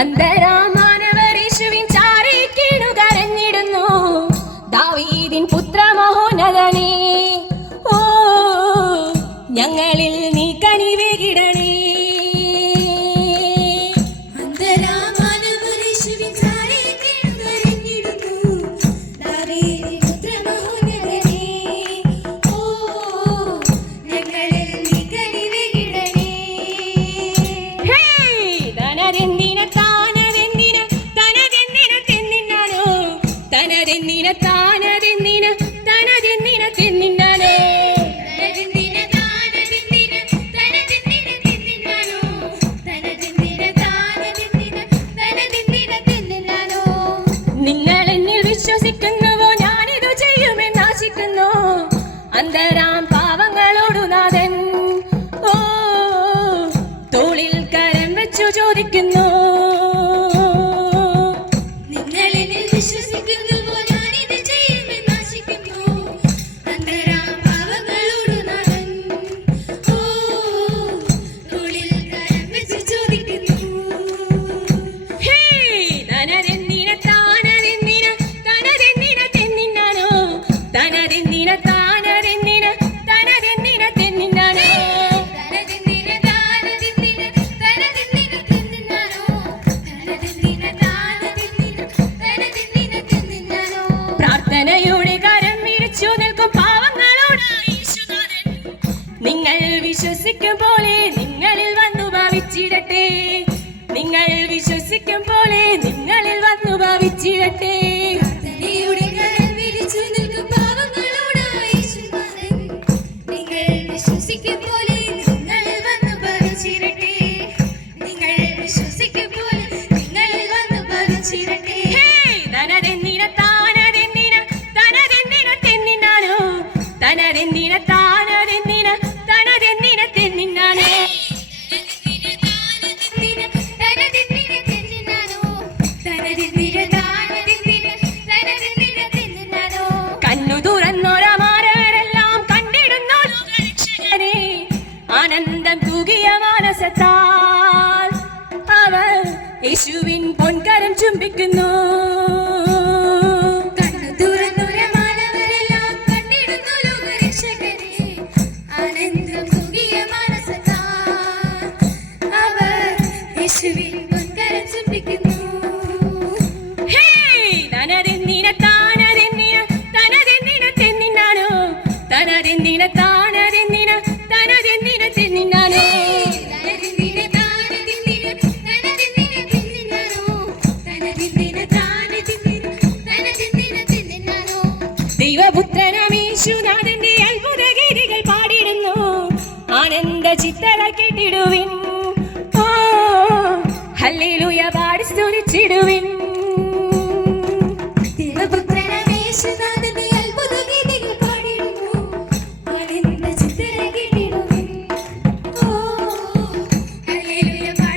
അന്തരാമാനവരീശുവിൻ ചാരി കീഴു കരഞ്ഞിടുന്നു ദാവീദിൻ പുത്രമഹോന്നതനേ ഓ ഞങ്ങളിൽ നീ കനിവേകിടണേ. നിങ്ങൾ എന്നിൽ വിശ്വസിക്കുന്നുവോ ഞാനിതു ചെയ്യുമെന്നാശിക്കുന്നു അന്തരാം പാവങ്ങളോടു നാഥൻ ഓ തോളിൽ കരം വെച്ചു ചോദിക്കുന്നു. പ്രാർത്ഥനയോടെ കരം വിരിച്ചു നിൽക്കും പാവങ്ങളോടായി യേശുനാഥൻ നിങ്ങൾ വിശ്വസിക്കും പോലെ നിങ്ങളിൽ വന്നു ഭാവിച്ചിടട്ടെ. നിങ്ങൾ വിശ്വസിക്കും പോലെ നിങ്ങളിൽ വന്നു ഭാവിച്ചിടട്ടെ. കണ്ണു തുറന്നൊരമാരവരെല്ലാം കണ്ടിടുന്നു രക്ഷകനെ ആനന്ദം തൂകിയ മാനസത്താൽ അവർ യേശുവിൻ പൊൻകരം ചുംബിക്കുന്നു. ദൈവപുത്രനാം യേശുനാഥന്റെ അത്ഭുതഗീതികൾ പാടിടുന്നു ആനന്ദ ചിത്തര കേട്ടിടുവിൻ. ഓ ഹല്ലേലൂയ പാടി സ്തുതിച്ചിടുവിൻ.